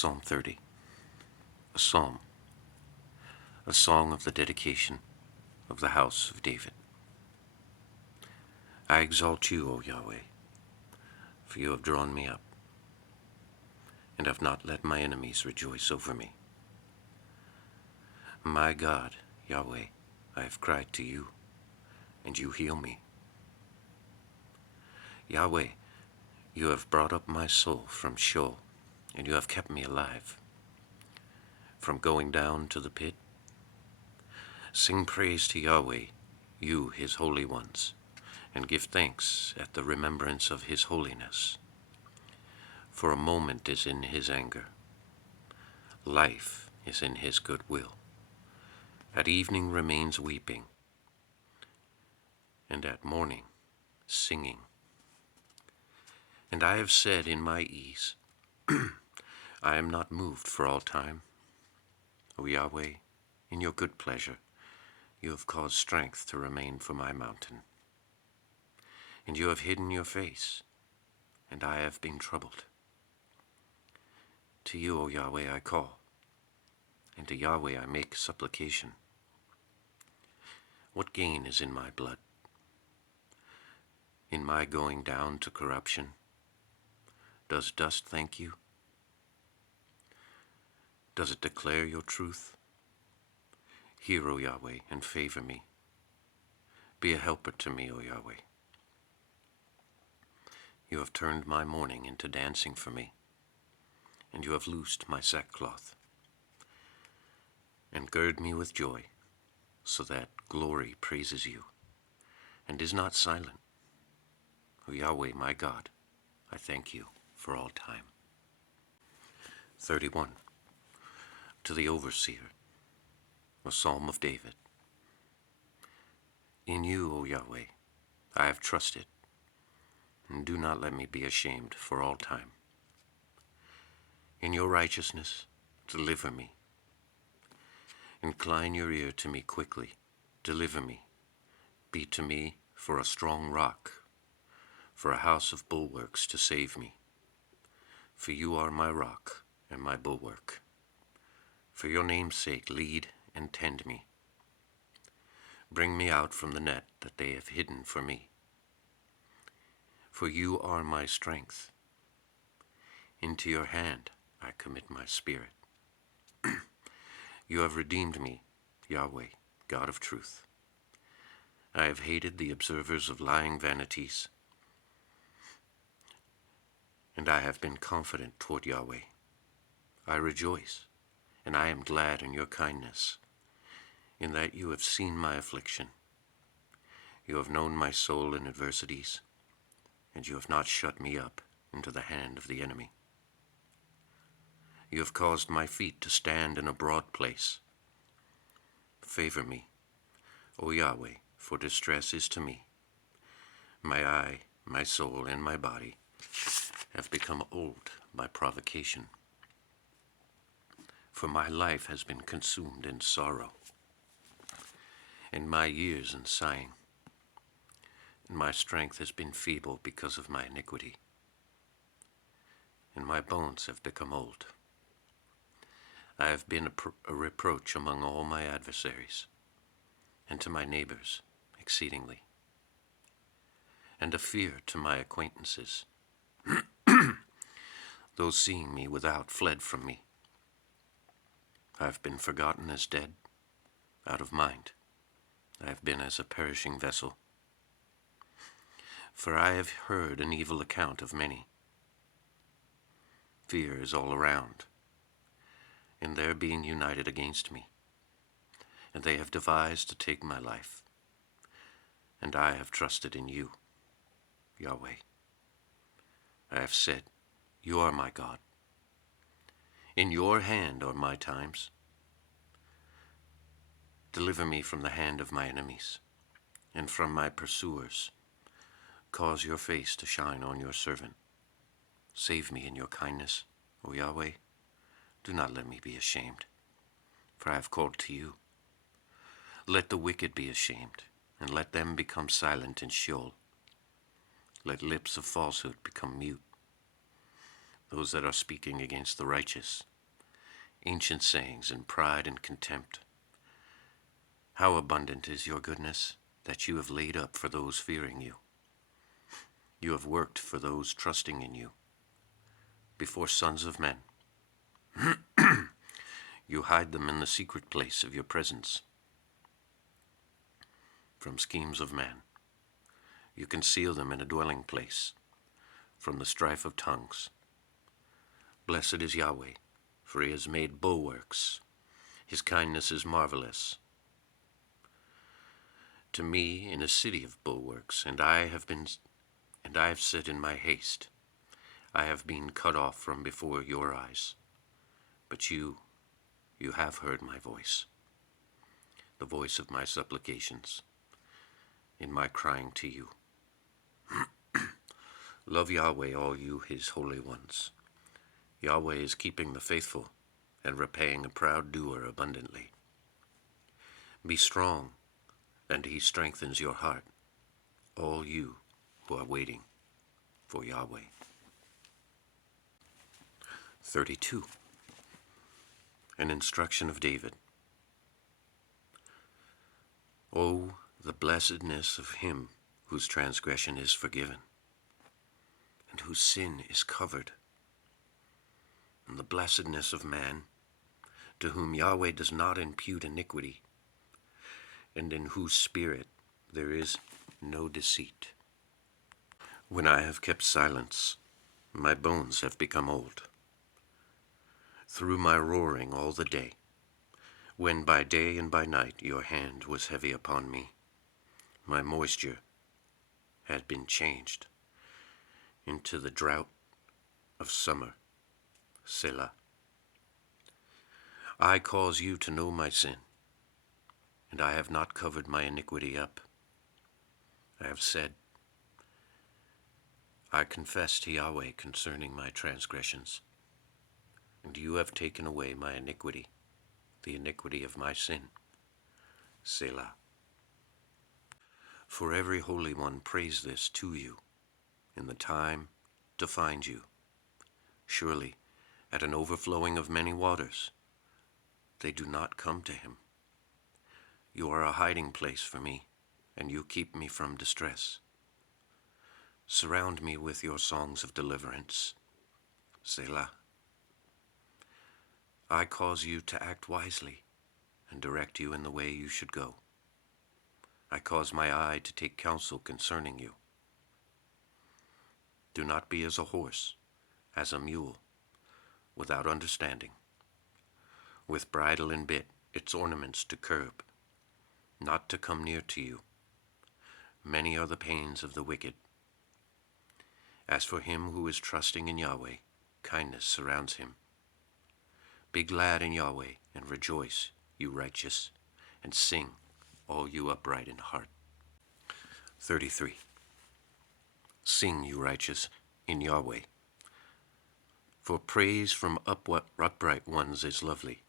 Psalm 30, a psalm, a song of the dedication of the house of David. I exalt you, O Yahweh, for you have drawn me up, and have not let my enemies rejoice over me. My God, Yahweh, I have cried to you, and you heal me. Yahweh, you have brought up my soul from Sheol, and you have kept me alive. From going down to the pit, sing praise to Yahweh, you his holy ones, and give thanks at the remembrance of his holiness. For a moment is in his anger, life is in his good will. At evening remains weeping, and at morning singing. And I have said in my ease, I am not moved for all time. O Yahweh, in your good pleasure, you have caused strength to remain for my mountain. And you have hidden your face, and I have been troubled. To you, O Yahweh, I call, and to Yahweh I make supplication. What gain is in my blood? In my going down to corruption? Does dust thank you? Does it declare your truth? Hear, O Yahweh, and favor me. Be a helper to me, O Yahweh. You have turned my mourning into dancing for me, and you have loosed my sackcloth. And gird me with joy, so that glory praises you, and is not silent. O Yahweh, my God, I thank you for all time. 31. To the Overseer, a psalm of David. In you, O Yahweh, I have trusted, and do not let me be ashamed for all time. In your righteousness, deliver me. Incline your ear to me quickly, deliver me. Be to me for a strong rock, for a house of bulwarks to save me. For you are my rock and my bulwark. For your name's sake, lead and tend me. Bring me out from the net that they have hidden for me. For you are my strength. Into your hand I commit my spirit. You have redeemed me, Yahweh, God of truth. I have hated the observers of lying vanities, and I have been confident toward Yahweh. I rejoice, and I am glad in your kindness, in that you have seen my affliction. You have known my soul in adversities, and you have not shut me up into the hand of the enemy. You have caused my feet to stand in a broad place. Favor me, O Yahweh, for distress is to me. My eye, my soul, and my body have become old by provocation. For my life has been consumed in sorrow, and my years in sighing, and my strength has been feeble because of my iniquity, and my bones have become old. I have been a reproach among all my adversaries, and to my neighbors exceedingly, and a fear to my acquaintances. Those seeing me without fled from me. I have been forgotten as dead, out of mind. I have been as a perishing vessel. For I have heard an evil account of many. Fear is all around, in their being united against me, and they have devised to take my life. And I have trusted in you, Yahweh. I have said, you are my God. In your hand are my times. Deliver me from the hand of my enemies, and from my pursuers. Cause your face to shine on your servant. Save me in your kindness, O Yahweh. Do not let me be ashamed, for I have called to you. Let the wicked be ashamed, and let them become silent in Sheol. Let lips of falsehood become mute. Those that are speaking against the righteous, ancient sayings in pride and contempt. How abundant is your goodness that you have laid up for those fearing you. You have worked for those trusting in you. Before sons of men, you hide them in the secret place of your presence. From schemes of man, you conceal them in a dwelling place, from the strife of tongues. Blessed is Yahweh, for he has made bulwarks. His kindness is marvelous. To me in a city of bulwarks, and I have said in my haste, I have been cut off from before your eyes. But you have heard my voice, the voice of my supplications, in my crying to you. Love Yahweh, all you his holy ones. Yahweh is keeping the faithful and repaying a proud doer abundantly. Be strong, and he strengthens your heart, all you who are waiting for Yahweh. 32. An instruction of David. Oh, the blessedness of him whose transgression is forgiven, and whose sin is covered, and the blessedness of man, to whom Yahweh does not impute iniquity, and in whose spirit there is no deceit. When I have kept silence, my bones have become old. Through my roaring all the day, when by day and by night your hand was heavy upon me, my moisture had been changed into the drought of summer. Selah. I cause you to know my sin, and I have not covered my iniquity up. I have said, I confess to Yahweh concerning my transgressions, and you have taken away my iniquity, the iniquity of my sin. Selah. For every holy one prays this to you in the time to find you. Surely, at an overflowing of many waters, they do not come to him. You are a hiding place for me, and you keep me from distress. Surround me with your songs of deliverance. Selah. I cause you to act wisely and direct you in the way you should go. I cause my eye to take counsel concerning you. Do not be as a horse, as a mule, without understanding, with bridle and bit, its ornaments to curb, not to come near to you. Many are the pains of the wicked. As for him who is trusting in Yahweh, kindness surrounds him. Be glad in Yahweh and rejoice, you righteous, and sing, all you upright in heart. 33. Sing, you righteous, in Yahweh. For praise from upright ones is lovely.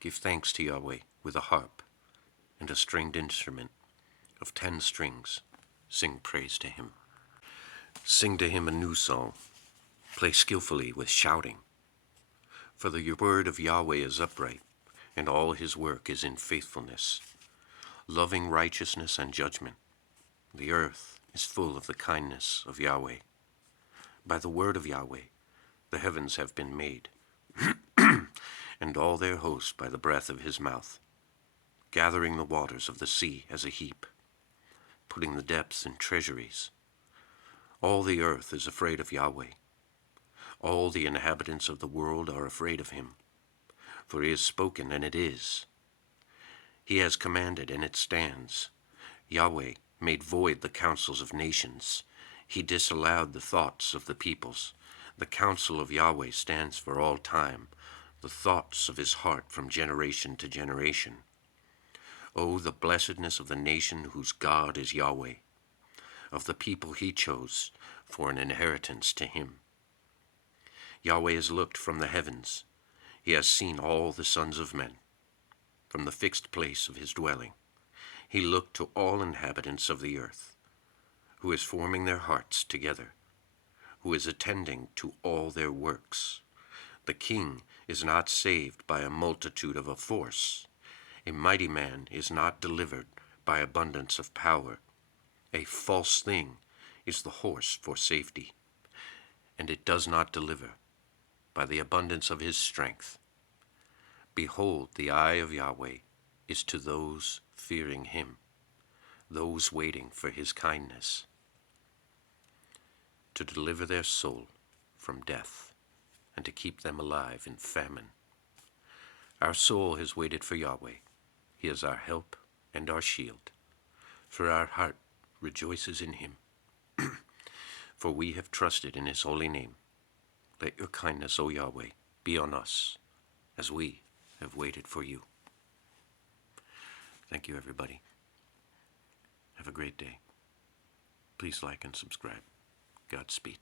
Give thanks to Yahweh with a harp and a stringed instrument of 10 strings. Sing praise to him. Sing to him a new song. Play skillfully with shouting. For the word of Yahweh is upright, and all his work is in faithfulness, loving righteousness and judgment. The earth is full of the kindness of Yahweh. By the word of Yahweh, the heavens have been made, and all their host by the breath of his mouth, gathering the waters of the sea as a heap, putting the depths in treasuries. All the earth is afraid of Yahweh. All the inhabitants of the world are afraid of him. For he has spoken, and it is. He has commanded, and it stands. Yahweh made void the counsels of nations. He disallowed the thoughts of the peoples. The counsel of Yahweh stands for all time, the thoughts of his heart from generation to generation. O the blessedness of the nation whose God is Yahweh, of the people he chose for an inheritance to him. Yahweh has looked from the heavens. He has seen all the sons of men. From the fixed place of his dwelling, he looked to all inhabitants of the earth, who is forming their hearts together, who is attending to all their works. The king is not saved by a multitude of a force. A mighty man is not delivered by abundance of power. A false thing is the horse for safety, and it does not deliver by the abundance of his strength. Behold, the eye of Yahweh is to those fearing him, those waiting for his kindness, to deliver their soul from death and to keep them alive in famine. Our soul has waited for Yahweh. He is our help and our shield, for our heart rejoices in him. For we have trusted in his holy name. Let your kindness, O Yahweh, be on us, as we have waited for you. Thank you, everybody. Have a great day. Please like and subscribe. Godspeed.